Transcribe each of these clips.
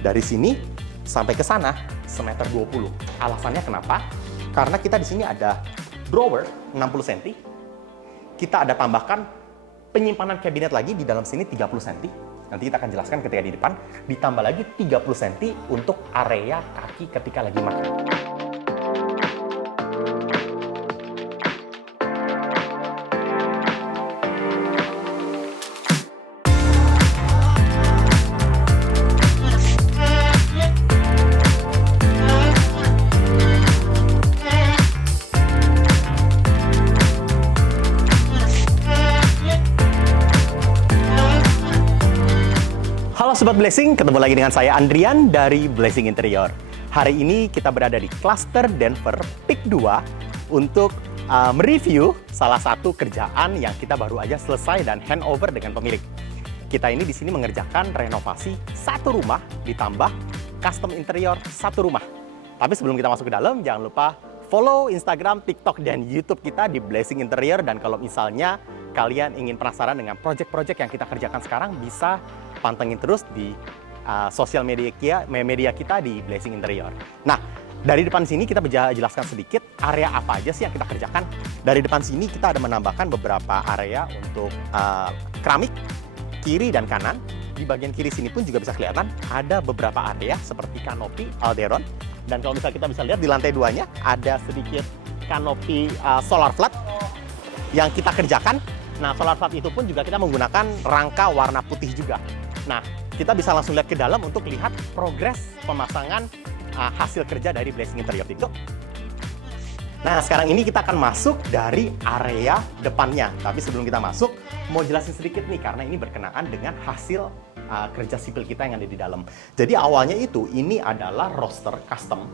Dari sini sampai ke sana semeter 20. Alasannya kenapa? Karena kita di sini ada drawer 60 cm. Kita ada tambahkan penyimpanan kabinet lagi di dalam sini 30 cm. Nanti kita akan jelaskan ketika di depan. Ditambah lagi 30 cm untuk area kaki ketika lagi makan. Halo Sobat Blessing, ketemu lagi dengan saya Andrian dari Blessing Interior. Hari ini kita berada di Cluster Denver Peak 2 untuk mereview salah satu kerjaan yang kita baru aja selesai dan handover dengan pemilik. Kita ini di sini mengerjakan renovasi satu rumah ditambah custom interior satu rumah. Tapi sebelum kita masuk ke dalam, jangan lupa follow Instagram, TikTok, dan YouTube kita di Blessing Interior. Dan kalau misalnya kalian ingin penasaran dengan project-project yang kita kerjakan sekarang, bisa pantengin terus di sosial media kita di Blessing Interior. Nah, dari depan sini kita jelaskan sedikit area apa aja sih yang kita kerjakan. Dari depan sini kita ada menambahkan beberapa area untuk keramik kiri dan kanan. Di bagian kiri sini pun juga bisa kelihatan ada beberapa area seperti kanopi Alderon. Dan kalau misalnya kita bisa lihat di lantai 2-nya ada sedikit kanopi solar flat yang kita kerjakan. Nah, solar flat itu pun juga kita menggunakan rangka warna putih juga. Nah, kita bisa langsung lihat ke dalam untuk lihat progres pemasangan hasil kerja dari Blessing Interior itu. Nah, sekarang ini kita akan masuk dari area depannya. Tapi sebelum kita masuk, mau jelasin sedikit nih, karena ini berkenaan dengan hasil kerja sipil kita yang ada di dalam. Jadi awalnya itu, ini adalah roster custom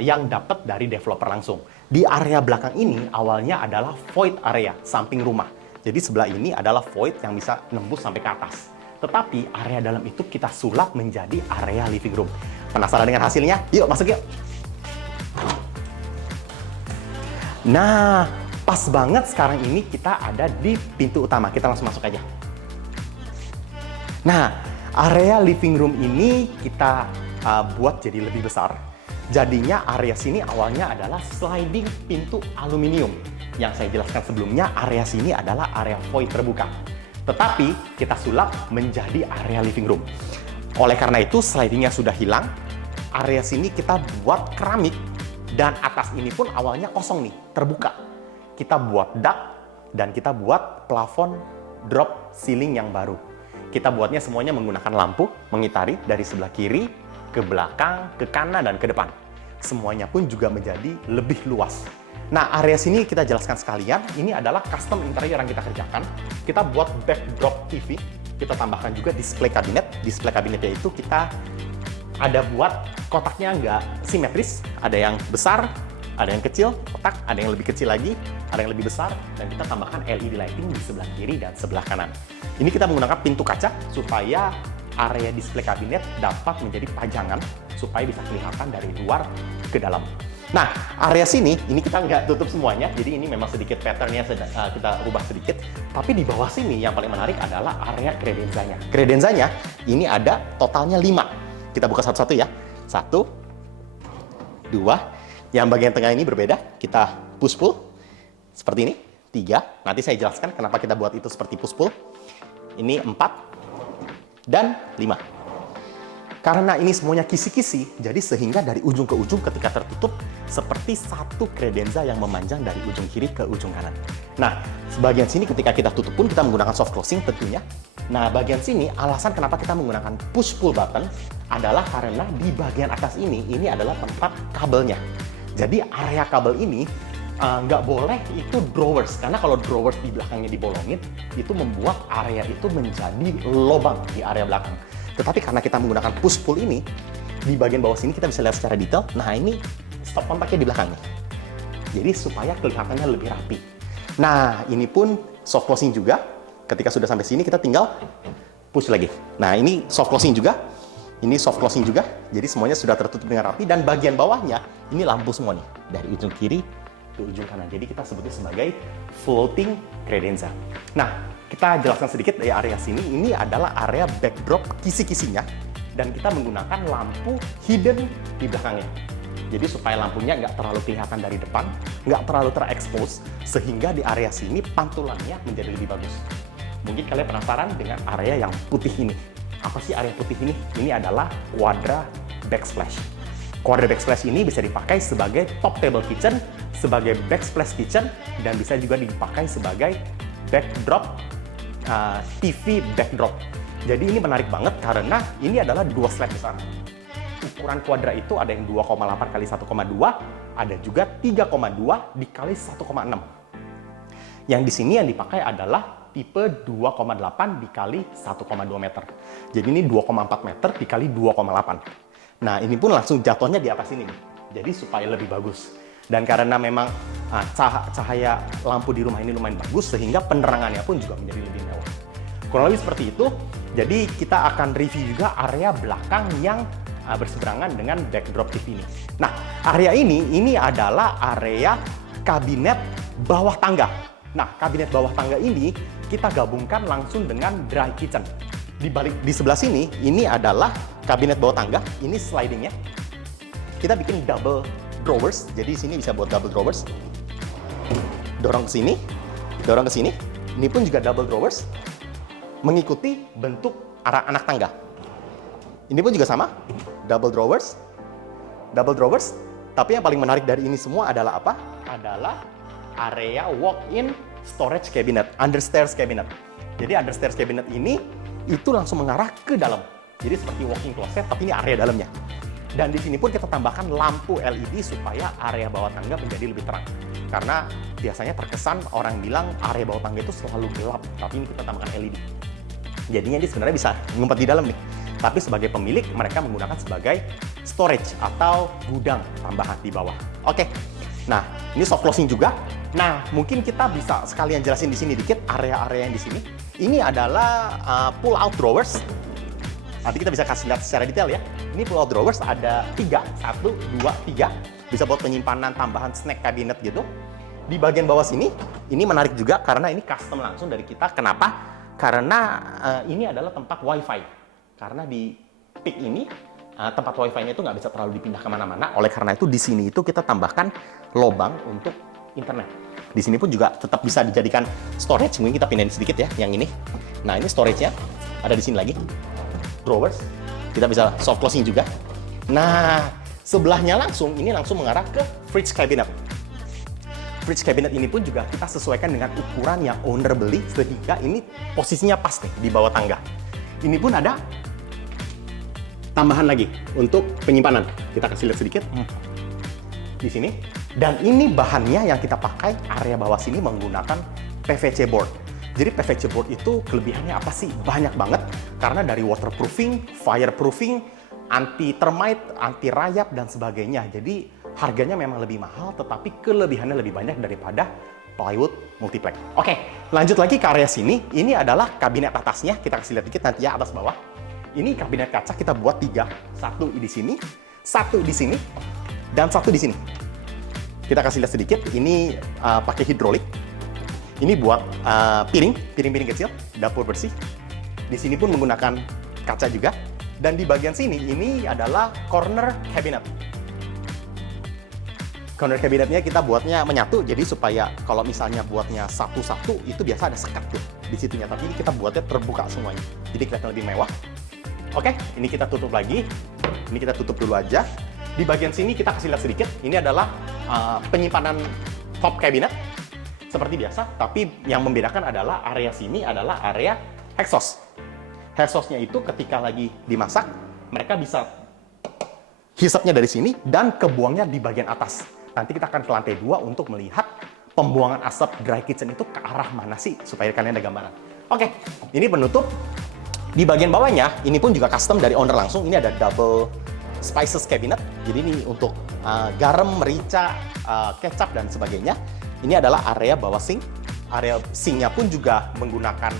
yang dapat dari developer langsung. Di area belakang ini, awalnya adalah void area, samping rumah. Jadi sebelah ini adalah void yang bisa nembus sampai ke atas. Tetapi area dalam itu kita sulap menjadi area living room. Penasaran dengan hasilnya? Yuk masuk yuk! Nah, pas banget sekarang ini kita ada di pintu utama. Kita langsung masuk aja. Nah, area living room ini kita buat jadi lebih besar. Jadinya area sini awalnya adalah sliding pintu aluminium. Yang saya jelaskan sebelumnya, area sini adalah area void terbuka. Tetapi kita sulap menjadi area living room. Oleh karena itu, slidingnya sudah hilang. Area sini kita buat keramik. Dan atas ini pun awalnya kosong nih, terbuka. Kita buat dak dan kita buat plafon drop ceiling yang baru. Kita buatnya semuanya menggunakan lampu mengitari dari sebelah kiri, ke belakang, ke kanan, dan ke depan. Semuanya pun juga menjadi lebih luas. Nah, area sini kita jelaskan sekalian, ini adalah custom interior yang kita kerjakan. Kita buat backdrop TV, kita tambahkan juga display kabinet. Display kabinetnya itu kita ada buat kotaknya nggak simetris, ada yang besar, ada yang kecil, kotak, ada yang lebih kecil lagi, ada yang lebih besar, dan kita tambahkan LED lighting di sebelah kiri dan sebelah kanan. Ini kita menggunakan pintu kaca supaya area display kabinet dapat menjadi pajangan supaya bisa kelihatan dari luar ke dalam. Nah, area sini, ini kita nggak tutup semuanya, jadi ini memang sedikit patternnya kita rubah sedikit. Tapi di bawah sini yang paling menarik adalah area kredenzanya. Kredenzanya ini ada totalnya 5. Kita buka satu-satu ya. 1, 2. Yang bagian tengah ini berbeda, kita push-pull seperti ini. 3, nanti saya jelaskan kenapa kita buat itu seperti push-pull. Ini 4 dan 5. Karena ini semuanya kisi-kisi, jadi sehingga dari ujung ke ujung ketika tertutup seperti satu kredenza yang memanjang dari ujung kiri ke ujung kanan. Nah, sebagian sini ketika kita tutup pun kita menggunakan soft closing tentunya. Nah, bagian sini alasan kenapa kita menggunakan push-pull button adalah karena di bagian atas ini adalah tempat kabelnya. Jadi area kabel ini nggak boleh itu drawers, karena kalau drawers di belakangnya dibolongin, itu membuat area itu menjadi lubang di area belakang. Tetapi karena kita menggunakan push-pull ini, di bagian bawah sini kita bisa lihat secara detail, nah ini stop kontaknya di belakang nih. Jadi supaya kelihatannya lebih rapi. Nah, ini pun soft closing juga. Ketika sudah sampai sini, kita tinggal push lagi. Nah, ini soft closing juga. Ini soft closing juga. Jadi semuanya sudah tertutup dengan rapi. Dan bagian bawahnya, ini lampu semua nih. Dari ujung kiri ke ujung kanan. Jadi kita sebutnya sebagai floating credenza. Nah, kita jelaskan sedikit dari area sini. Ini adalah area backdrop kisi-kisinya. dan kita menggunakan lampu hidden di belakangnya. Jadi supaya lampunya nggak terlalu kelihatan dari depan, nggak terlalu terekspos, sehingga di area sini pantulannya menjadi lebih bagus. Mungkin kalian penasaran dengan area yang putih ini. Apa sih area putih ini? Ini adalah Quadra Backsplash. Quadra Backsplash ini bisa dipakai sebagai top table kitchen, sebagai backsplash kitchen, dan bisa juga dipakai sebagai backdrop TV backdrop. Jadi ini menarik banget karena ini adalah dua slab besar. Ukuran Quadra itu ada yang 2,8 kali 1,2, ada juga 3,2 dikali 1,6. Yang di sini yang dipakai adalah tipe 2,8 dikali 1,2 meter. Jadi ini 2,4 meter dikali 2,8. Nah, ini pun langsung jatuhnya di atas ini nih. Jadi supaya lebih bagus. Dan karena memang cahaya lampu di rumah ini lumayan bagus, sehingga penerangannya pun juga menjadi lebih mewah. Kurang lebih seperti itu. Jadi kita akan review juga area belakang yang berseberangan dengan backdrop TV ini. Nah, area ini adalah area kabinet bawah tangga. Nah, kabinet bawah tangga ini kita gabungkan langsung dengan dry kitchen. Di sebelah sini, ini adalah kabinet bawah tangga. Ini slidingnya. Kita bikin double drawers. Jadi di sini bisa buat double drawers. Dorong ke sini, dorong ke sini. Ini pun juga double drawers. Mengikuti bentuk arah anak tangga. Ini pun juga sama, double drawers. Tapi yang paling menarik dari ini semua adalah apa? Adalah area walk-in storage cabinet, understairs cabinet. Jadi understairs cabinet ini itu langsung mengarah ke dalam. Jadi seperti walk-in closet, tapi ini area dalamnya. Dan di sini pun kita tambahkan lampu LED supaya area bawah tangga menjadi lebih terang. Karena biasanya terkesan orang bilang area bawah tangga itu selalu gelap, tapi ini kita tambahkan LED. Jadinya dia sebenarnya bisa ngumpet di dalam nih. Tapi sebagai pemilik, mereka menggunakan sebagai storage atau gudang tambahan di bawah. Oke, nah ini soft closing juga. Nah, mungkin kita bisa sekalian jelasin di sini dikit area-area yang di sini. Ini adalah pull out drawers. Nanti kita bisa kasih lihat secara detail ya. Ini pull out drawers ada 3, 1, 2, 3. Bisa buat penyimpanan tambahan snack cabinet gitu. Di bagian bawah sini, ini menarik juga karena ini custom langsung dari kita. Kenapa? Karena ini adalah tempat WiFi. Karena di PIK ini tempat WiFi-nya itu nggak bisa terlalu dipindah kemana-mana. Oleh karena itu di sini itu kita tambahkan lubang untuk internet. Di sini pun juga tetap bisa dijadikan storage. Mungkin kita pindahin sedikit ya, yang ini. Nah ini storage-nya ada di sini lagi. Drawers. Kita bisa soft closing juga. Nah sebelahnya ini langsung mengarah ke fridge cabinet. Fridge cabinet ini pun juga kita sesuaikan dengan ukuran yang owner beli sehingga ini posisinya pas nih di bawah tangga. Ini pun ada tambahan lagi untuk penyimpanan. Kita kasih lihat sedikit di sini. Dan ini bahannya yang kita pakai area bawah sini menggunakan PVC board. Jadi PVC board itu kelebihannya apa sih? Banyak banget. Karena dari waterproofing, fireproofing, anti termite, anti rayap dan sebagainya. Jadi harganya memang lebih mahal, tetapi kelebihannya lebih banyak daripada plywood multiplex. Oke, lanjut lagi ke area sini. Ini adalah kabinet atasnya. Kita kasih lihat dikit nanti ya atas bawah. Ini kabinet kaca kita buat 3. 1 di sini, 1 di sini, dan 1 di sini. Kita kasih lihat sedikit. Ini pakai hidrolik. Ini buat piring-piring kecil, dapur bersih. Di sini pun menggunakan kaca juga. Dan di bagian sini ini adalah corner cabinet. Corner cabinetnya kita buatnya menyatu, jadi supaya kalau misalnya buatnya satu-satu itu biasa ada sekat tuh di situnya. Tapi ini kita buatnya terbuka semuanya, jadi kelihatan lebih mewah. Oke, ini kita tutup lagi. Ini kita tutup dulu aja. Di bagian sini kita kasih lihat sedikit. Ini adalah penyimpanan top cabinet seperti biasa, tapi yang membedakan adalah area sini adalah area exhaust. Exhaustnya itu ketika lagi dimasak, mereka bisa hisapnya dari sini dan kebuangnya di bagian atas. Nanti kita akan ke lantai 2 untuk melihat pembuangan asap dry kitchen itu ke arah mana sih, supaya kalian ada gambaran. Oke, ini penutup. Di bagian bawahnya, ini pun juga custom dari owner langsung. Ini ada double spices cabinet. Jadi ini untuk garam, merica, kecap, dan sebagainya. Ini adalah area bawah sink. Area sinknya pun juga menggunakan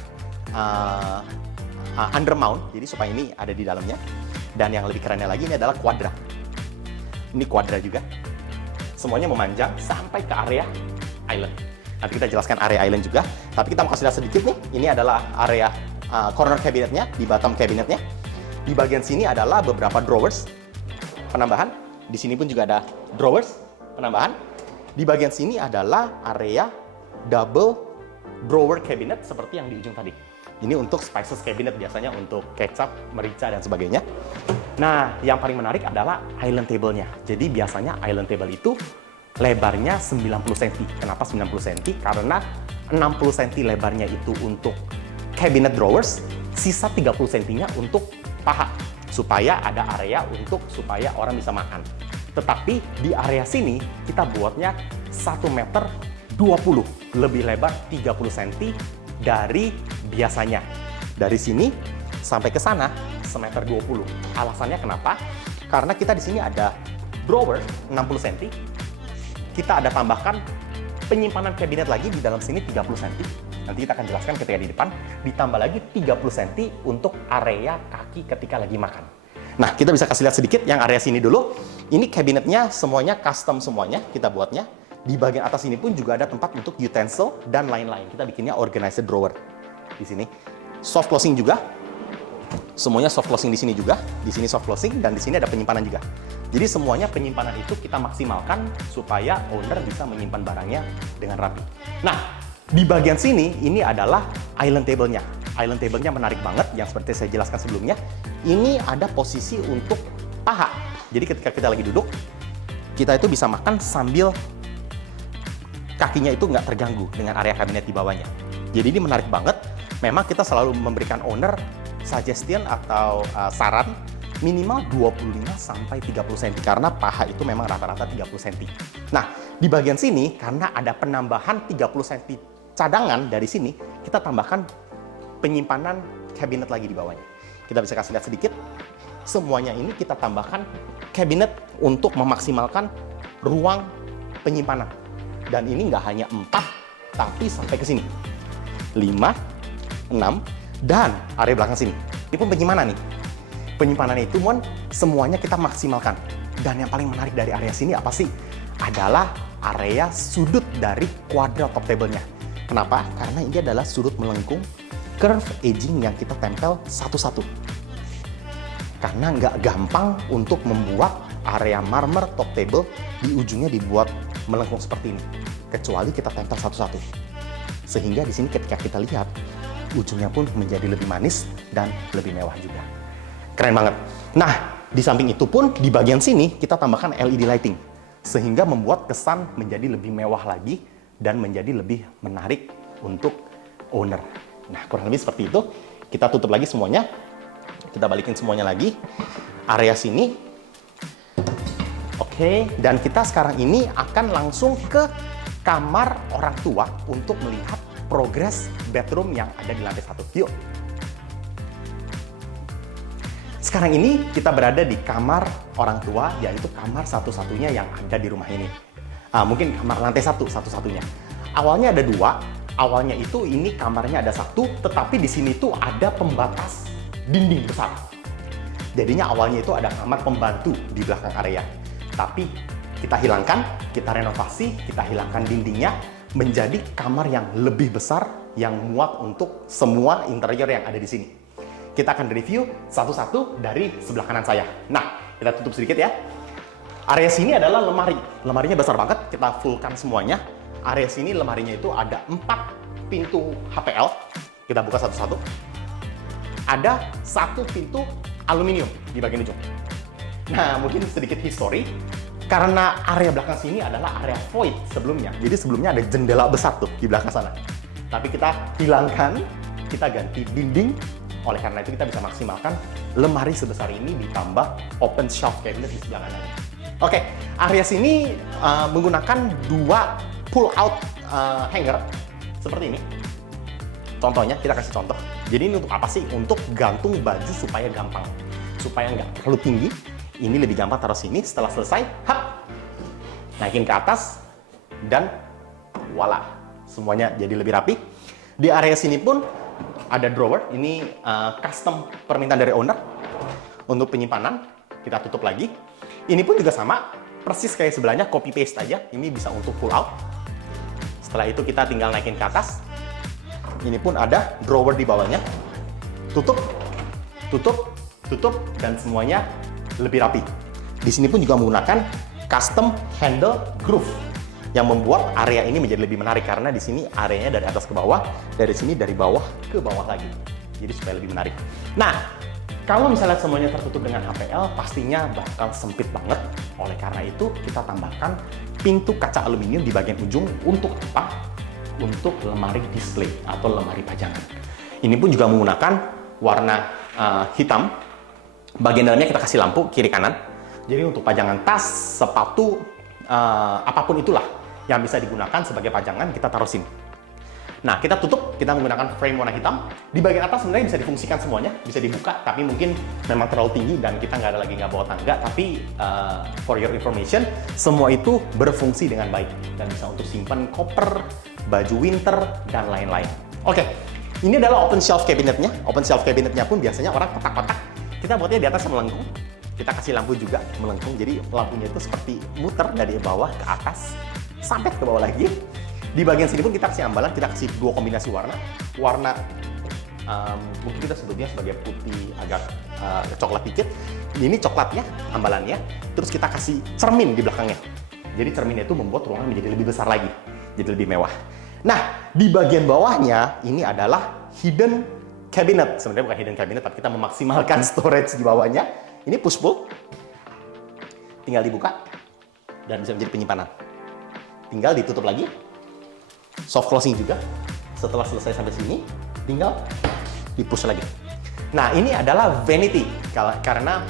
undermount, jadi supaya ini ada di dalamnya. Dan yang lebih kerennya lagi, ini adalah Quadra. Ini Quadra juga. Semuanya memanjang sampai ke area island. Nanti kita jelaskan area island juga. Tapi kita mau kasih lihat sedikit nih. Ini adalah area corner cabinetnya, di bottom cabinetnya. Di bagian sini adalah beberapa drawers penambahan. Di sini pun juga ada drawers penambahan. Di bagian sini adalah area double drawer cabinet seperti yang di ujung tadi. Ini untuk spices cabinet, biasanya untuk kecap, merica, dan sebagainya. Nah, yang paling menarik adalah island table-nya. Jadi biasanya island table itu lebarnya 90 cm. Kenapa 90 cm? Karena 60 cm lebarnya itu untuk cabinet drawers, sisa 30 cm-nya untuk paha, supaya ada area supaya orang bisa makan. Tetapi di area sini kita buatnya 1 meter 20, lebih lebar 30 cm dari biasanya. Dari sini sampai ke sana 1,20 m. Alasannya kenapa? Karena kita di sini ada drawer 60 cm. Kita ada tambahkan penyimpanan kabinet lagi di dalam sini 30 cm. Nanti kita akan jelaskan ketika di depan. Ditambah lagi 30 cm untuk area kaki ketika lagi makan. Nah, kita bisa kasih lihat sedikit yang area sini dulu. Ini kabinetnya semuanya custom semuanya kita buatnya. Di bagian atas ini pun juga ada tempat untuk utensil dan lain-lain. Kita bikinnya organizer drawer di sini. Soft closing juga. Semuanya soft closing di sini juga. Di sini soft closing dan di sini ada penyimpanan juga. Jadi semuanya penyimpanan itu kita maksimalkan supaya owner bisa menyimpan barangnya dengan rapi. Nah, di bagian sini ini adalah island table-nya. Island table-nya menarik banget yang seperti saya jelaskan sebelumnya. Ini ada posisi untuk paha. Jadi ketika kita lagi duduk, kita itu bisa makan sambil kakinya itu nggak terganggu dengan area kabinet di bawahnya. Jadi ini menarik banget. Memang kita selalu memberikan owner suggestion atau saran minimal 25 sampai 30 cm karena paha itu memang rata-rata 30 cm. Nah, di bagian sini karena ada penambahan 30 cm cadangan dari sini, kita tambahkan penyimpanan kabinet lagi di bawahnya. Kita bisa kasih lihat sedikit. Semuanya ini kita tambahkan kabinet untuk memaksimalkan ruang penyimpanan. Dan ini nggak hanya 4, tapi sampai ke sini. 5, 6, dan area belakang sini. Ini pun penyimpanan nih. Penyimpanan itu pun semuanya kita maksimalkan. Dan yang paling menarik dari area sini apa sih? Adalah area sudut dari kuadrat top table-nya. Kenapa? Karena ini adalah sudut melengkung curve edging yang kita tempel satu-satu. Karena nggak gampang untuk membuat area marmer top table di ujungnya dibuat melengkung seperti ini. Kecuali kita tempel satu-satu. Sehingga di sini ketika kita lihat, ujungnya pun menjadi lebih manis dan lebih mewah juga. Keren banget. Nah, di samping itu pun di bagian sini kita tambahkan LED lighting. Sehingga membuat kesan menjadi lebih mewah lagi dan menjadi lebih menarik untuk owner. Nah, kurang lebih seperti itu. Kita tutup lagi semuanya. Kita balikin semuanya lagi. Area sini. Oke, dan kita sekarang ini akan langsung ke kamar orang tua untuk melihat progres bedroom yang ada di lantai 1. Yuk. Sekarang ini kita berada di kamar orang tua, yaitu kamar satu-satunya yang ada di rumah ini. Mungkin kamar lantai 1 satu-satunya. Awalnya ada 2. Awalnya itu ini kamarnya ada 1, tetapi di sini tuh ada pembatas dinding besar. Jadinya awalnya itu ada kamar pembantu di belakang area. Tapi kita hilangkan, kita renovasi, kita hilangkan dindingnya menjadi kamar yang lebih besar yang muat untuk semua interior yang ada di sini. Kita akan review satu-satu dari sebelah kanan saya. Nah, kita tutup sedikit ya. Area sini adalah lemari. Lemarinya besar banget, kita fullkan semuanya. Area sini lemarinya itu ada 4 pintu HPL. Kita buka satu-satu. Ada 1 pintu aluminium di bagian ujung. Nah, mungkin sedikit history. Karena area belakang sini adalah area void sebelumnya. Jadi sebelumnya ada jendela besar tuh di belakang sana. Tapi kita hilangkan, kita ganti dinding. Oleh karena itu kita bisa maksimalkan lemari sebesar ini ditambah open shelf cabinet di sebelah kanannya. Oke, area sini menggunakan 2 pull out hanger seperti ini. Contohnya, kita kasih contoh. Jadi ini untuk apa sih? Untuk gantung baju supaya gampang. Supaya nggak terlalu tinggi. Ini lebih gampang taruh sini. Setelah selesai, hap, naikin ke atas. Dan voila, semuanya jadi lebih rapi. Di area sini pun ada drawer. Ini custom permintaan dari owner. Untuk penyimpanan, kita tutup lagi. Ini pun juga sama. Persis kayak sebelahnya, copy paste aja. Ini bisa untuk pull out. Setelah itu kita tinggal naikin ke atas. Ini pun ada drawer di bawahnya. Tutup, tutup, tutup, dan semuanya lebih rapi. Di sini pun juga menggunakan custom handle groove yang membuat area ini menjadi lebih menarik karena di sini areanya dari atas ke bawah, dari sini dari bawah ke bawah lagi. Jadi supaya lebih menarik. Nah, kalau misalnya semuanya tertutup dengan HPL, pastinya bakal sempit banget. Oleh karena itu, kita tambahkan pintu kaca aluminium di bagian ujung. Untuk apa? Untuk lemari display atau lemari pajangan. Ini pun juga menggunakan warna hitam. Bagian dalamnya kita kasih lampu kiri kanan. Jadi untuk pajangan tas, sepatu, apapun itulah yang bisa digunakan sebagai pajangan, kita taruh sini. Nah, kita tutup, kita menggunakan frame warna hitam. Di bagian atas sebenarnya bisa difungsikan semuanya, bisa dibuka, tapi mungkin memang terlalu tinggi dan kita nggak bawa tangga. Tapi for your information, semua itu berfungsi dengan baik dan bisa untuk simpan koper, baju winter, dan lain-lain. Oke, ini adalah open shelf cabinetnya. Open shelf cabinetnya pun biasanya orang kotak-kotak. Kita buatnya di atas melengkung. Kita kasih lampu juga melengkung, jadi lampunya itu seperti muter dari bawah ke atas sampai ke bawah lagi. Di bagian sini pun kita kasih ambalan, kita kasih dua kombinasi warna mungkin kita sebutnya sebagai putih agak coklat dikit. Ini coklatnya, ambalannya. Terus kita kasih cermin di belakangnya. Jadi cerminnya itu membuat ruangan menjadi lebih besar lagi, jadi lebih mewah. Nah, di bagian bawahnya ini adalah hidden cabinet. Sebenarnya bukan hidden cabinet, tapi kita memaksimalkan storage di bawahnya. Ini push pull, tinggal dibuka dan bisa menjadi penyimpanan. Tinggal ditutup lagi, soft closing juga. Setelah selesai sampai sini, tinggal di-push lagi. Nah, ini adalah vanity, karena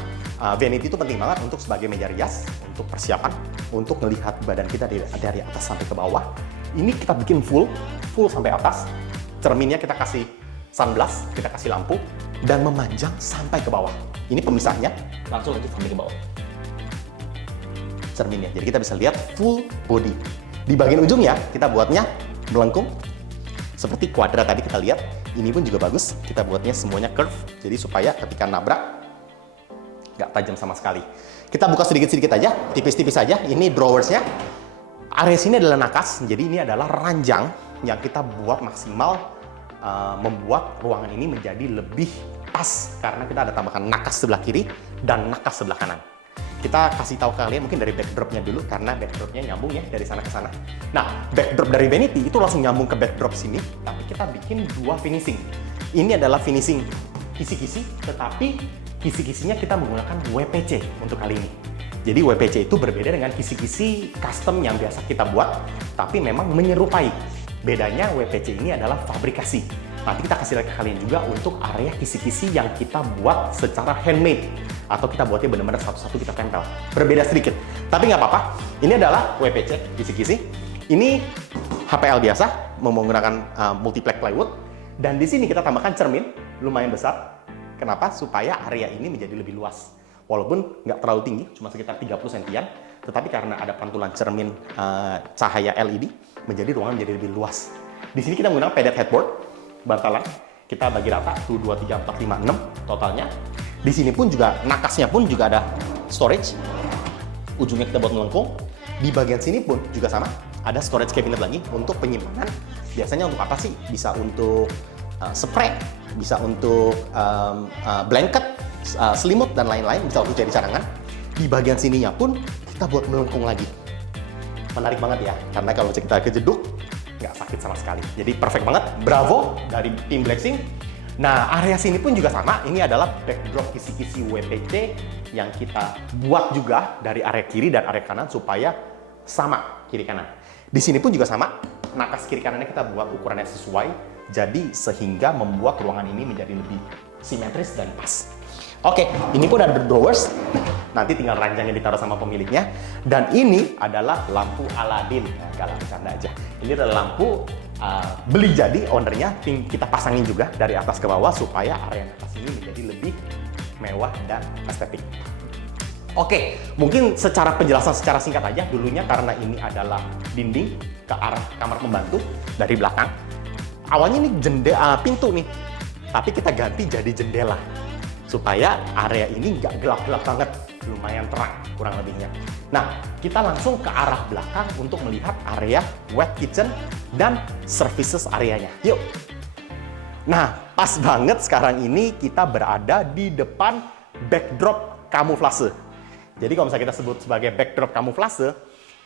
vanity itu penting banget untuk sebagai meja rias, untuk persiapan, untuk melihat badan kita dari atas sampai ke bawah. Ini kita bikin full sampai atas. Cerminnya kita kasih sunblock, kita kasih lampu, dan memanjang sampai ke bawah. Ini pemisahnya, langsung lanjut sampai ke bawah. Cerminnya, jadi kita bisa lihat full body. Di bagian ujungnya, kita buatnya melengkung. Seperti kuadrat tadi kita lihat, ini pun juga bagus. Kita buatnya semuanya curve, jadi supaya ketika nabrak, nggak tajam sama sekali. Kita buka sedikit-sedikit aja, tipis-tipis aja. Ini drawersnya. Area sini adalah nakas, jadi ini adalah ranjang yang kita buat maksimal, membuat ruangan ini menjadi lebih pas karena kita ada tambahkan nakas sebelah kiri dan nakas sebelah kanan. Kita kasih tahu kalian mungkin dari backdropnya dulu karena backdropnya nyambung ya dari sana ke sana. Nah, backdrop dari vanity itu langsung nyambung ke backdrop sini, tapi kita bikin dua finishing. Ini adalah finishing kisi-kisi, tetapi kisi-kisinya kita menggunakan WPC untuk kali ini. Jadi WPC itu berbeda dengan kisi-kisi custom yang biasa kita buat, tapi memang menyerupai. Bedanya WPC ini adalah fabrikasi. Nanti kita kasih lihat ke kalian juga untuk area kisi-kisi yang kita buat secara handmade. Atau kita buatnya benar-benar satu-satu kita tempel. Berbeda sedikit. Tapi nggak apa-apa. Ini adalah WPC, kisi-kisi. Ini HPL biasa, menggunakan multiplex plywood. Dan di sini kita tambahkan cermin, lumayan besar. Kenapa? Supaya area ini menjadi lebih luas. Walaupun nggak terlalu tinggi, cuma sekitar 30 sentian. Tetapi karena ada pantulan cermin cahaya LED, menjadi ruangan menjadi lebih luas. Di sini kita menggunakan padded headboard, bantalan. Kita bagi rata, 2, 3, 4, 5, 6 totalnya. Di sini pun juga, nakasnya pun juga ada storage. Ujungnya kita buat melengkung. Di bagian sini pun juga sama, ada storage cabinet lagi untuk penyimpanan. Biasanya untuk apa sih? Bisa untuk spray, bisa untuk blanket, selimut, dan lain-lain. Bisa untuk jadi cadangan. Di bagian sininya pun kita buat melengkung lagi. Menarik banget ya, karena kalau kita kejeduk, nggak sakit sama sekali. Jadi perfect banget, bravo dari tim Blessing. Nah, area sini pun juga sama, ini adalah backdrop kisi-kisi WPC yang kita buat juga dari area kiri dan area kanan supaya sama kiri kanan. Di sini pun juga sama, nakas kiri kanannya kita buat ukurannya sesuai, jadi sehingga membuat ruangan ini menjadi lebih simetris dan pas. Oke, ini pun ada drawers. Nanti tinggal ranjangnya ditaruh sama pemiliknya. Dan ini adalah lampu Aladin. Nah, gak bercanda aja. Ini adalah lampu beli jadi ownernya. Kita pasangin juga dari atas ke bawah supaya area atas ini menjadi lebih mewah dan estetik. Oke, mungkin secara penjelasan secara singkat aja dulunya karena ini adalah dinding ke arah kamar pembantu dari belakang. Awalnya ini pintu nih, tapi kita ganti jadi jendela. Supaya area ini nggak gelap-gelap banget, lumayan terang kurang lebihnya. Nah, kita langsung ke arah belakang untuk melihat area wet kitchen dan services areanya. Yuk! Nah, pas banget sekarang ini kita berada di depan backdrop kamuflase. Jadi kalau misalnya kita sebut sebagai backdrop kamuflase,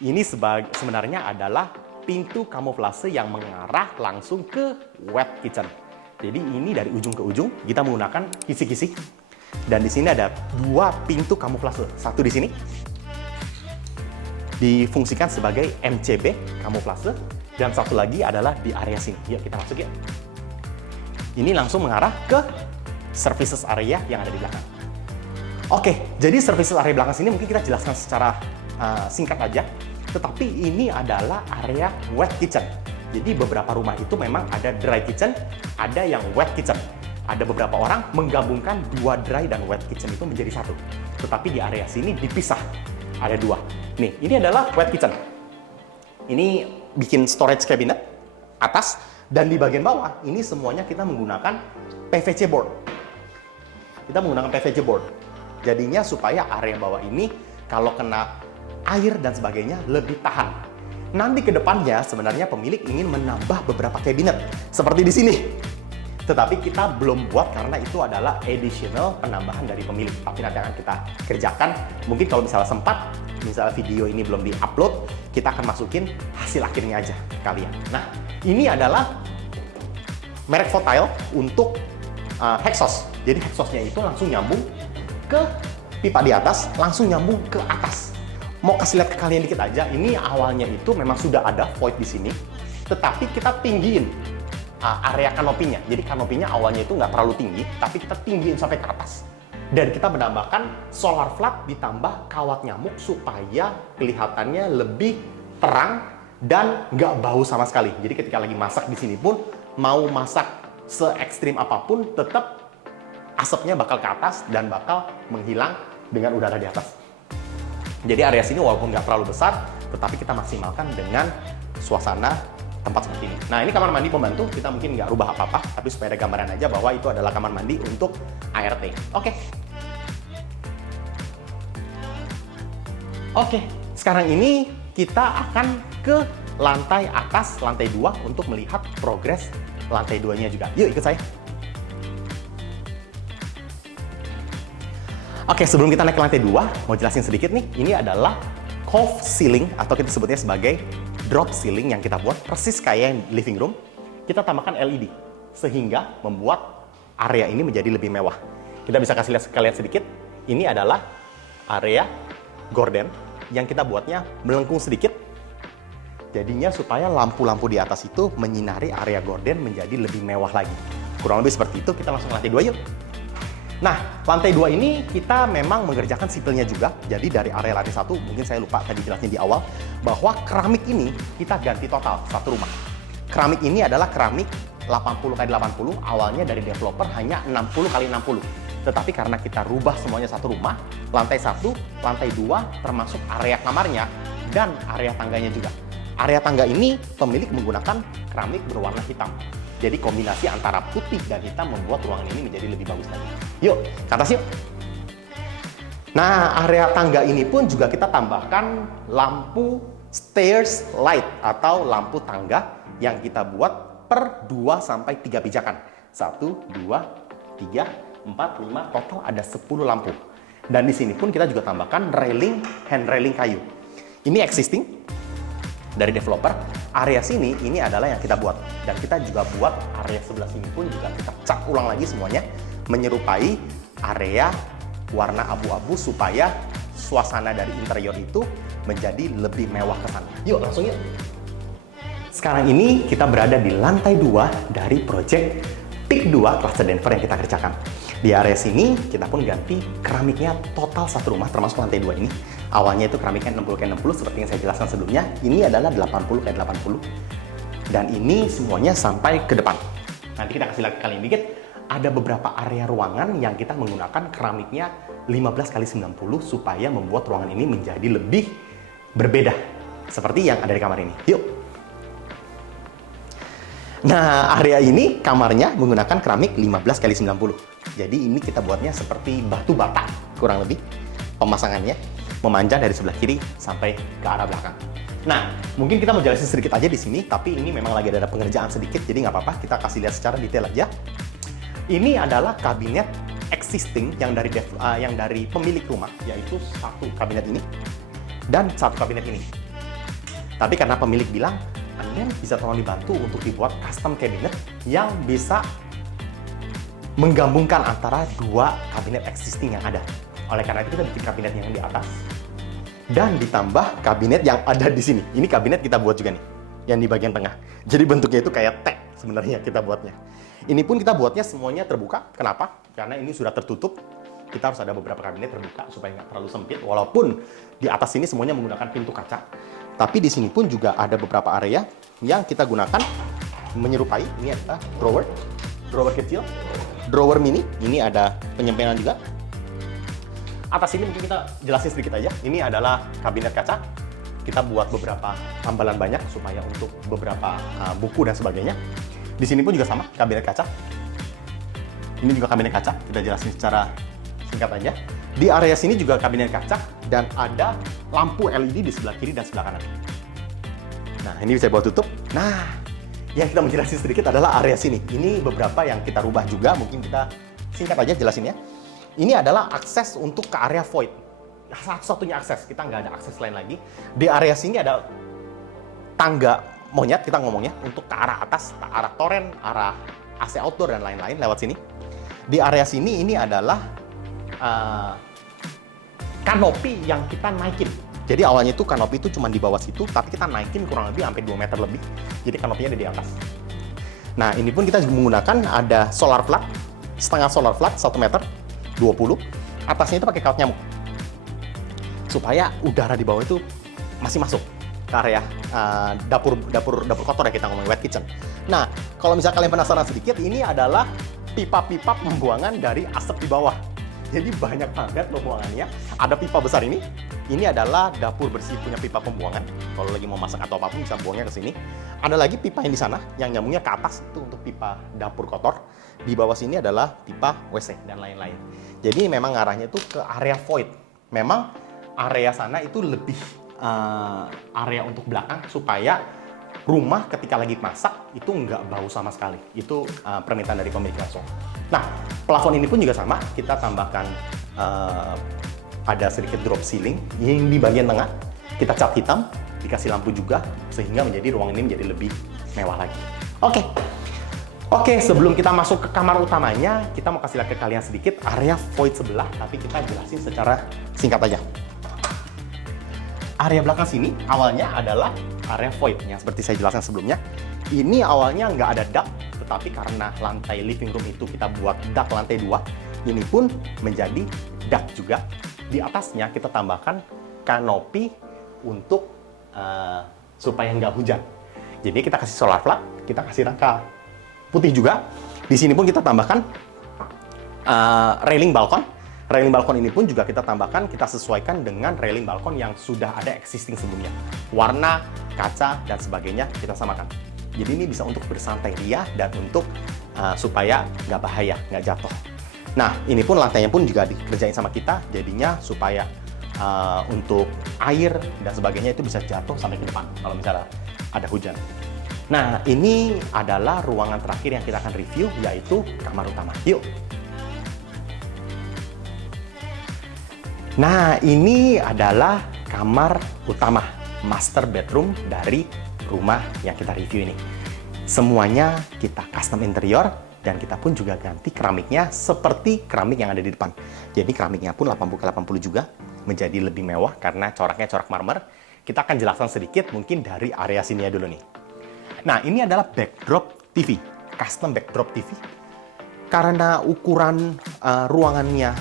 ini sebenarnya adalah pintu kamuflase yang mengarah langsung ke wet kitchen. Jadi ini dari ujung ke ujung kita menggunakan kisi-kisi. Dan di sini ada dua pintu kamuflase. Satu di sini difungsikan sebagai MCB kamuflase, dan satu lagi adalah di area sini. Yuk kita masuk ya. Ini langsung mengarah ke services area yang ada di belakang. Oke, jadi services area belakang sini mungkin kita jelaskan secara singkat aja. Tetapi ini adalah area wet kitchen. Jadi beberapa rumah itu memang ada dry kitchen, ada yang wet kitchen. Ada beberapa orang menggabungkan dua dry dan wet kitchen itu menjadi satu. Tetapi di area sini dipisah. Ada dua. Nih, ini adalah wet kitchen. Ini bikin storage cabinet atas, dan di bagian bawah ini semuanya kita menggunakan PVC board. Kita menggunakan PVC board. Jadinya supaya area bawah ini kalau kena air dan sebagainya lebih tahan. Nanti ke depannya sebenarnya pemilik ingin menambah beberapa kabinet seperti di sini. Tetapi kita belum buat karena itu adalah additional penambahan dari pemilik. Tapi nanti akan kita kerjakan. Mungkin kalau misalnya sempat, misalnya video ini belum di-upload, kita akan masukin hasil akhirnya aja ke kalian. Nah, ini adalah merek Fotile untuk exhaust. Jadi exhaustnya itu langsung nyambung ke pipa di atas, langsung nyambung ke atas. Mau kasih lihat ke kalian dikit aja, ini awalnya itu memang sudah ada void di sini, tetapi kita tinggiin area kanopinya. Jadi kanopinya awalnya itu nggak terlalu tinggi, tapi kita tinggiin sampai ke atas. Dan kita menambahkan solar flat ditambah kawat nyamuk supaya kelihatannya lebih terang dan nggak bau sama sekali. Jadi ketika lagi masak di sini pun, mau masak se ekstrim apapun, tetap asapnya bakal ke atas dan bakal menghilang dengan udara di atas. Jadi area sini walaupun nggak terlalu besar, tetapi kita maksimalkan dengan suasana tempat seperti ini. Nah, ini kamar mandi pembantu, kita mungkin nggak rubah apa-apa, tapi supaya ada gambaran aja bahwa itu adalah kamar mandi untuk ART. Oke, sekarang ini kita akan ke lantai atas, lantai 2 untuk melihat progres lantai 2-nya juga. Yuk ikut saya. Oke, sebelum kita naik ke lantai 2, mau jelasin sedikit nih. Ini adalah cove ceiling atau kita sebutnya sebagai drop ceiling yang kita buat persis kayak living room. Kita tambahkan LED sehingga membuat area ini menjadi lebih mewah. Kita bisa kasih lihat kalian sedikit. Ini adalah area gorden yang kita buatnya melengkung sedikit. Jadinya supaya lampu-lampu di atas itu menyinari area gorden menjadi lebih mewah lagi. Kurang lebih seperti itu. Kita langsung ke lantai 2 yuk. Nah, lantai 2 ini kita memang mengerjakan sipilnya juga. Jadi dari area lantai 1, mungkin saya lupa tadi jelasnya di awal, bahwa keramik ini kita ganti total satu rumah. Keramik ini adalah keramik 80x80, awalnya dari developer hanya 60x60. Tetapi karena kita rubah semuanya satu rumah, lantai 1, lantai 2, termasuk area kamarnya, dan area tangganya juga. Area tangga ini pemilik menggunakan keramik berwarna hitam. Jadi kombinasi antara putih dan hitam membuat ruangan ini menjadi lebih bagus lagi. Yuk, ke atas yuk. Nah, area tangga ini pun juga kita tambahkan lampu stairs light atau lampu tangga yang kita buat per 2-3 pijakan. 1, 2, 3, 4, 5, total ada 10 lampu. Dan di sini pun kita juga tambahkan railing, hand railing kayu. Ini existing dari developer. Area sini ini adalah yang kita buat, dan kita juga buat area sebelah sini pun juga kita cat ulang lagi semuanya menyerupai area warna abu-abu supaya suasana dari interior itu menjadi lebih mewah ke sana. Yuk langsung yuk. Sekarang ini kita berada di lantai 2 dari project PIK 2 Cluster Denver yang kita kerjakan. Di area sini kita pun ganti keramiknya total satu rumah termasuk lantai 2 ini. Awalnya itu keramiknya 60x60 seperti yang saya jelaskan sebelumnya. Ini adalah 80x80. Dan ini semuanya sampai ke depan. Nanti kita kasih lihat kalian dikit. Ada beberapa area ruangan yang kita menggunakan keramiknya 15x90 supaya membuat ruangan ini menjadi lebih berbeda. Seperti yang ada di kamar ini. Yuk. Nah, area ini kamarnya menggunakan keramik 15x90. Jadi ini kita buatnya seperti batu bata, kurang lebih pemasangannya memanjang dari sebelah kiri sampai ke arah belakang. Nah, mungkin kita mau jelasin sedikit aja di sini, tapi ini memang lagi ada pengerjaan sedikit, jadi nggak apa-apa, kita kasih lihat secara detail aja. Ini adalah kabinet existing yang dari pemilik rumah, yaitu satu kabinet ini dan satu kabinet ini. Tapi karena pemilik bilang, Anda bisa tolong dibantu untuk dibuat custom cabinet yang bisa menggabungkan antara dua kabinet existing yang ada. Oleh karena itu kita bikin kabinet yang di atas dan ditambah kabinet yang ada di sini. Ini kabinet kita buat juga nih, yang di bagian tengah. Jadi bentuknya itu kayak tag sebenarnya kita buatnya. Ini pun kita buatnya semuanya terbuka. Kenapa? Karena ini sudah tertutup. Kita harus ada beberapa kabinet terbuka supaya nggak terlalu sempit. Walaupun di atas ini semuanya menggunakan pintu kaca. Tapi di sini pun juga ada beberapa area yang kita gunakan menyerupai. Ini adalah drawer kecil, drawer mini. Ini ada penyimpanan juga. Atas ini mungkin kita jelasin sedikit aja. Ini adalah kabinet kaca. Kita buat beberapa tambalan banyak supaya untuk beberapa buku dan sebagainya. Di sini pun juga sama, kabinet kaca. Ini juga kabinet kaca. Kita jelasin secara singkat aja. Di area sini juga kabinet kaca dan ada lampu LED di sebelah kiri dan sebelah kanan. Nah, ini bisa buat tutup. Nah, yang kita mau jelasin sedikit adalah area sini. Ini beberapa yang kita rubah juga. Mungkin kita singkat aja jelasinnya. Ini adalah akses untuk ke area void. Satu-satunya akses, kita nggak ada akses lain lagi. Di area sini ada tangga monyet, kita ngomongnya, untuk ke arah atas, ke arah toren, arah AC outdoor, dan lain-lain lewat sini. Di area sini, ini adalah kanopi yang kita naikin. Jadi awalnya itu kanopi itu cuma di bawah situ, tapi kita naikin kurang lebih sampai 2 meter lebih. Jadi kanopinya ada di atas. Nah, ini pun kita menggunakan ada solar flat, setengah solar flat, 1 meter. 20, atasnya itu pakai kawat nyamuk supaya udara di bawah itu masih masuk ke area dapur kotor ya, kita ngomong wet kitchen. Nah, kalau misalnya kalian penasaran sedikit, ini adalah pipa-pipa pembuangan dari asap di bawah. Jadi banyak banget pembuangannya. Ada pipa besar ini adalah dapur bersih punya pipa pembuangan. Kalau lagi mau masak atau apapun bisa buangnya ke sini. Ada lagi pipa yang di sana yang nyambungnya ke atas, itu untuk pipa dapur kotor. Di bawah sini adalah pipa WC dan lain-lain. Jadi memang arahnya itu ke area void. Memang area sana itu lebih area untuk belakang supaya rumah ketika lagi masak itu nggak bau sama sekali. Itu permintaan dari pemilik langsung. Nah, plafon ini pun juga sama. Kita tambahkan ada sedikit drop ceiling yang di bagian tengah. Kita cat hitam, dikasih lampu juga, sehingga menjadi ruang ini menjadi lebih mewah lagi. Oke, sebelum kita masuk ke kamar utamanya, kita mau kasih lihat ke kalian sedikit area void sebelah, tapi kita jelasin secara singkat aja. Area belakang sini awalnya adalah area void, yang seperti saya jelaskan sebelumnya. Ini awalnya nggak ada dak, tetapi karena lantai living room itu kita buat dak lantai 2, ini pun menjadi dak juga. Di atasnya kita tambahkan kanopi untuk supaya nggak hujan. Jadi kita kasih solar flat, kita kasih rangka putih juga. Di sini pun kita tambahkan railing balkon. Railing balkon ini pun juga kita tambahkan, kita sesuaikan dengan railing balkon yang sudah ada existing sebelumnya. Warna, kaca, dan sebagainya kita samakan. Jadi ini bisa untuk bersantai ria dan untuk supaya nggak bahaya, nggak jatuh. Nah, ini pun lantainya pun juga dikerjain sama kita, jadinya supaya untuk air dan sebagainya itu bisa jatuh sampai ke depan kalau misalnya ada hujan. Nah, ini adalah ruangan terakhir yang kita akan review, yaitu kamar utama. Yuk! Nah, ini adalah kamar utama, master bedroom dari rumah yang kita review ini. Semuanya kita custom interior, dan kita pun juga ganti keramiknya seperti keramik yang ada di depan. Jadi keramiknya pun 80x80 juga, menjadi lebih mewah karena coraknya corak marmer. Kita akan jelaskan sedikit mungkin dari area sini dulu nih. Nah, ini adalah backdrop TV, custom backdrop TV. Karena ukuran ruangannya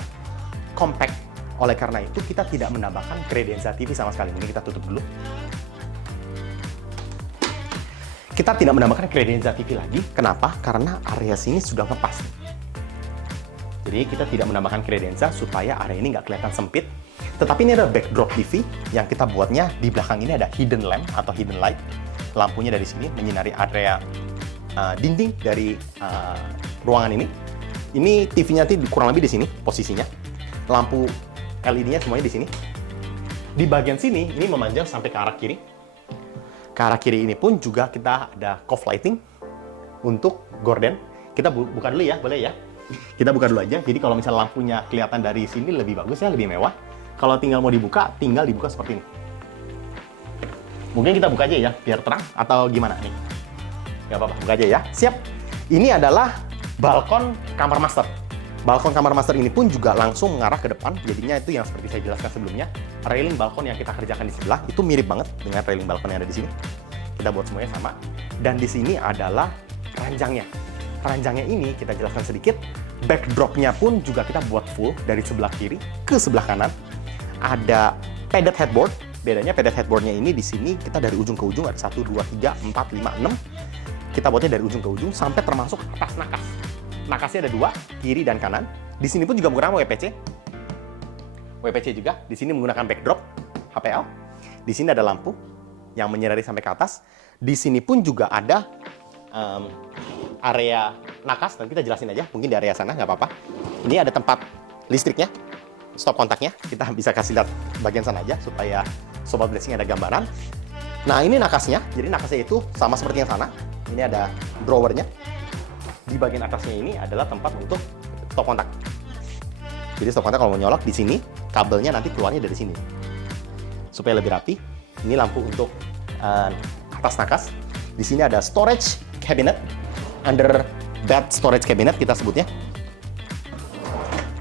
compact, oleh karena itu kita tidak menambahkan kredensa TV sama sekali. Ini kita tutup dulu. Kita tidak menambahkan kredensa TV lagi. Kenapa? Karena area sini sudah ngepas. Jadi kita tidak menambahkan kredensa supaya area ini nggak kelihatan sempit. Tetapi ini ada backdrop TV yang kita buatnya di belakang ini ada hidden lamp atau hidden light. Lampunya dari sini menyinari area dinding dari ruangan ini. Ini TV-nya kurang lebih di sini posisinya. Lampu LED-nya semuanya di sini. Di bagian sini ini memanjang sampai ke arah kiri. Ke arah kiri ini pun juga kita ada cove lighting untuk gorden. Kita buka dulu ya, boleh ya? Kita buka dulu aja. Jadi kalau misalnya lampunya kelihatan dari sini lebih bagus ya, lebih mewah. Kalau tinggal mau dibuka, tinggal dibuka seperti ini. Mungkin kita buka aja ya, biar terang atau gimana nih? Gak apa-apa, buka aja ya. Siap. Ini adalah balkon kamar master. Balkon kamar master ini pun juga langsung mengarah ke depan. Jadinya itu yang seperti saya jelaskan sebelumnya. Railing balkon yang kita kerjakan di sebelah itu mirip banget dengan railing balkon yang ada di sini. Kita buat semuanya sama. Dan di sini adalah ranjangnya. Ranjangnya ini kita jelaskan sedikit. Backdropnya pun juga kita buat full dari sebelah kiri ke sebelah kanan. Ada padded headboard. Bedanya padded headboardnya ini di sini kita dari ujung ke ujung ada 1, 2, 3, 4, 5, 6. Kita buatnya dari ujung ke ujung sampai termasuk atas nakas. Nakasnya ada 2, kiri dan kanan. Di sini pun juga menggunakan WPC. WPC juga. Di sini menggunakan backdrop HPL. Di sini ada lampu yang menyinari sampai ke atas. Di sini pun juga ada area nakas. Nanti kita jelasin aja. Mungkin di area sana nggak apa-apa. Ini ada tempat listriknya, stop kontaknya. Kita bisa kasih lihat bagian sana aja supaya Sobat Blessing ada gambaran. Nah ini nakasnya. Jadi nakasnya itu sama seperti yang sana. Ini ada drawernya. Di bagian atasnya ini adalah tempat untuk stop kontak. Jadi stop kontak kalau mau nyolok di sini, kabelnya nanti keluarnya dari sini. Supaya lebih rapi. Ini lampu untuk atas nakas. Di sini ada storage cabinet, under bed storage cabinet kita sebutnya.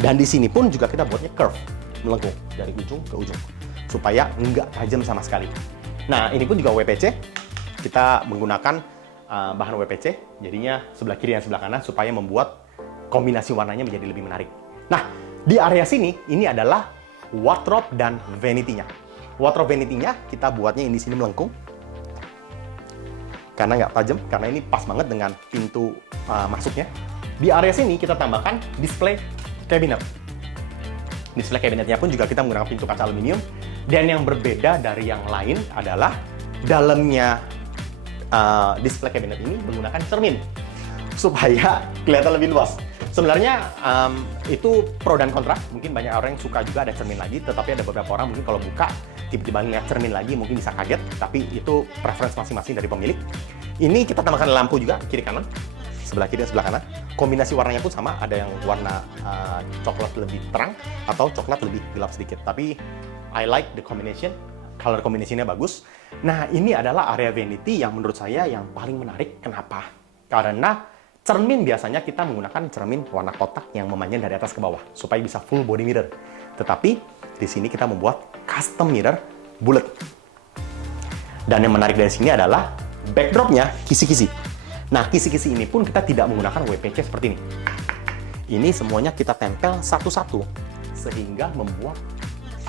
Dan di sini pun juga kita buatnya curve, melengkung dari ujung ke ujung, supaya nggak tajam sama sekali. Nah ini pun juga WPC. Kita menggunakan bahan WPC, jadinya sebelah kiri dan sebelah kanan supaya membuat kombinasi warnanya menjadi lebih menarik. Nah, di area sini, ini adalah wardrobe dan vanity-nya. Wardrobe vanity-nya kita buatnya ini di sini melengkung. Karena nggak tajam, karena ini pas banget dengan pintu masuknya. Di area sini kita tambahkan display cabinet. Display cabinetnya pun juga kita menggunakan pintu kaca aluminium. Dan yang berbeda dari yang lain adalah dalamnya display cabinet ini menggunakan cermin supaya kelihatan lebih luas. Sebenarnya itu pro dan kontra. Mungkin banyak orang yang suka juga ada cermin lagi, tetapi ada beberapa orang mungkin kalau buka tiba-tiba lihat cermin lagi mungkin bisa kaget. Tapi itu preference masing-masing dari pemilik. Ini kita tambahkan lampu juga kiri kanan, sebelah kiri dan sebelah kanan. Kombinasi warnanya pun sama. Ada yang warna coklat lebih terang atau coklat lebih gelap sedikit. Tapi I like the combination. Color combination-nya bagus. Nah, ini adalah area vanity yang menurut saya yang paling menarik. Kenapa? Karena cermin biasanya kita menggunakan cermin warna kotak yang memanjang dari atas ke bawah supaya bisa full body mirror. Tetapi di sini kita membuat custom mirror bulat. Dan yang menarik dari sini adalah backdropnya kisi-kisi. Nah, kisi-kisi ini pun kita tidak menggunakan WPC seperti ini. Ini semuanya kita tempel satu-satu sehingga membuat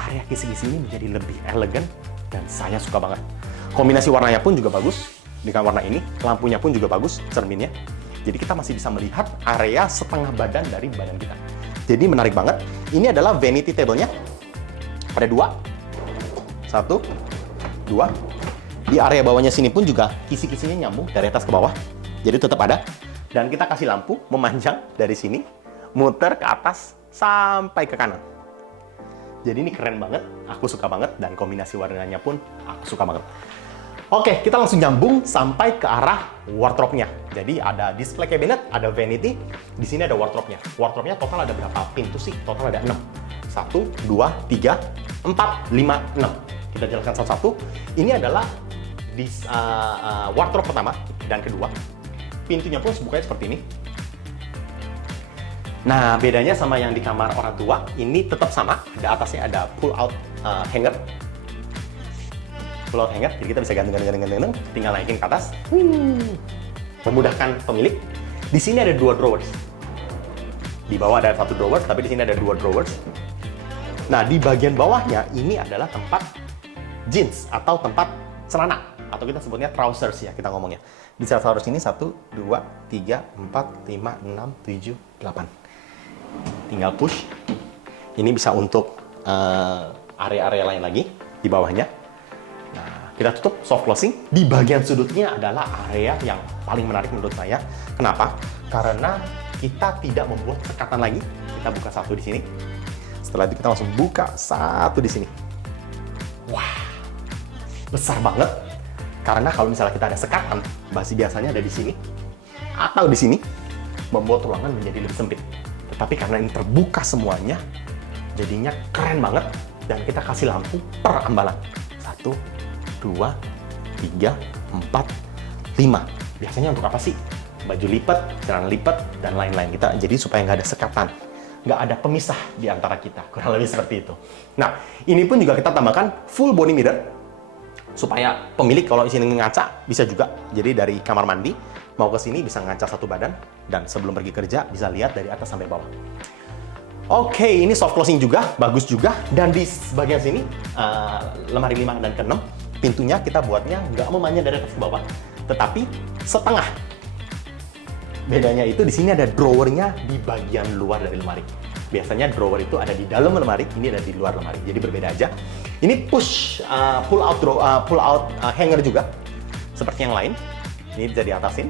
area kisi-kisi ini menjadi lebih elegan dan saya suka banget. Kombinasi warnanya pun juga bagus dengan warna ini, lampunya pun juga bagus, cerminnya. Jadi kita masih bisa melihat area setengah badan dari badan kita. Jadi menarik banget. Ini adalah vanity table-nya. Ada 2. 1, 2. Di area bawahnya sini pun juga kisi-kisinya nyambung dari atas ke bawah. Jadi tetap ada. Dan kita kasih lampu memanjang dari sini, muter ke atas sampai ke kanan. Jadi ini keren banget, aku suka banget, dan kombinasi warnanya pun aku suka banget. Oke, kita langsung nyambung sampai ke arah wardrobe-nya. Jadi ada display cabinet, ada vanity, di sini ada wardrobe-nya. Wardrobe-nya total ada berapa pintu sih? Total ada 6. 1, 2, 3, 4, 5, 6. Kita jelaskan satu-satu. Ini adalah wardrobe pertama dan kedua. Pintunya pun bukanya seperti ini. Nah, bedanya sama yang di kamar orang tua, ini tetap sama. Ada atasnya ada pull out hanger. Pull out hanger, jadi kita bisa gantung, tinggal naikin ke atas. Memudahkan pemilik. Di sini ada 2 drawers. Di bawah ada 1 drawers, tapi di sini ada 2 drawers. Nah, di bagian bawahnya ini adalah tempat jeans atau tempat celana. Atau kita sebutnya trousers ya, kita ngomongnya. Di trousers ini 1, 2, 3, 4, 5, 6, 7, 8. Tinggal push. Ini bisa untuk area-area lain lagi di bawahnya. Nah, kita tutup soft closing. Di bagian sudutnya adalah area yang paling menarik menurut saya. Kenapa? Karena kita tidak membuat sekatan lagi. Kita buka 1 di sini. Setelah itu kita langsung buka 1 di sini. Wah, besar banget. Karena kalau misalnya kita ada sekatan, biasanya ada di sini atau di sini, membuat ruangan menjadi lebih sempit. Tapi karena ini terbuka semuanya, jadinya keren banget. Dan kita kasih lampu per ambalan. 1, 2, 3, 4, 5. Biasanya untuk apa sih? Baju lipat, celana lipat, dan lain-lain. Kita jadi supaya nggak ada sekatan, nggak ada pemisah di antara kita. Kurang lebih seperti itu. Nah, ini pun juga kita tambahkan full body mirror, supaya pemilik kalau di sini ngaca bisa juga. Jadi dari kamar mandi mau ke sini bisa ngaca satu badan, dan sebelum pergi kerja bisa lihat dari atas sampai bawah. Oke, ini soft closing juga, bagus juga. Dan di bagian sini, lemari 5 dan ke-6, pintunya kita buatnya nggak memanjang dari atas ke bawah, tetapi setengah. Bedanya itu di sini ada drawernya di bagian luar dari lemari. Biasanya drawer itu ada di dalam lemari, ini ada di luar lemari. Jadi berbeda aja. Ini pull out hanger juga, seperti yang lain. Ini bisa diatasin.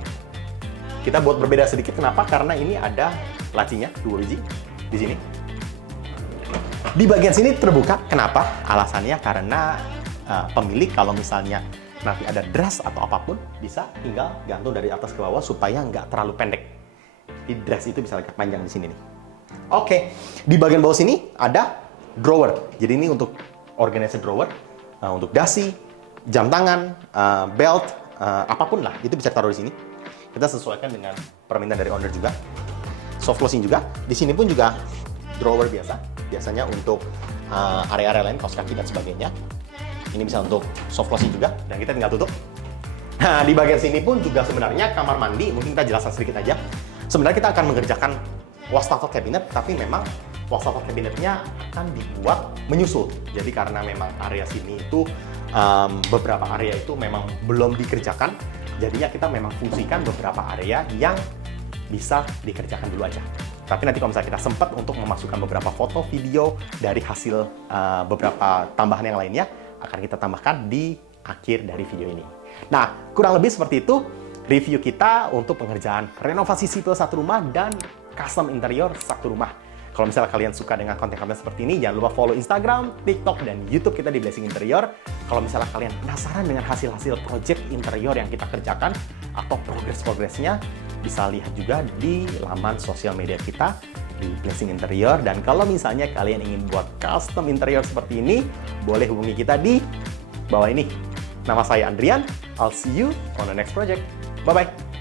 Kita buat berbeda sedikit. Kenapa? Karena ini ada lacinya 2 biji di sini. Di bagian sini terbuka. Kenapa? Alasannya karena pemilik kalau misalnya nanti ada dress atau apapun, bisa tinggal gantung dari atas ke bawah supaya nggak terlalu pendek. Di dress itu bisa agak panjang di sini nih. Oke, di bagian bawah sini ada drawer. Jadi ini untuk organizer drawer, untuk dasi, jam tangan, belt, apapun lah, itu bisa taruh di sini. Kita sesuaikan dengan permintaan dari owner juga. Soft closing juga. Di sini pun juga drawer biasa. Biasanya untuk area-area lain, kaos kaki dan sebagainya. Ini bisa untuk soft closing juga, dan kita tinggal tutup. Nah, di bagian sini pun juga sebenarnya kamar mandi, mungkin kita jelaskan sedikit aja. Sebenarnya kita akan mengerjakan wastafel cabinet, tapi memang wastafel cabinetnya akan dibuat menyusul. Jadi karena memang area sini itu, beberapa area itu memang belum dikerjakan, jadinya kita memang fungsikan beberapa area yang bisa dikerjakan dulu aja. Tapi nanti kalau misalnya kita sempat untuk memasukkan beberapa foto, video dari hasil beberapa tambahan yang lainnya, akan kita tambahkan di akhir dari video ini. Nah, kurang lebih seperti itu review kita untuk pengerjaan renovasi sipil satu rumah dan custom interior satu rumah. Kalau misalnya kalian suka dengan konten-konten seperti ini, jangan lupa follow Instagram, TikTok, dan YouTube kita di Blessing Interior. Kalau misalnya kalian penasaran dengan hasil-hasil project interior yang kita kerjakan atau progres-progresnya, bisa lihat juga di laman sosial media kita di Blessing Interior. Dan kalau misalnya kalian ingin buat custom interior seperti ini, boleh hubungi kita di bawah ini. Nama saya Andrian. I'll see you on the next project. Bye-bye.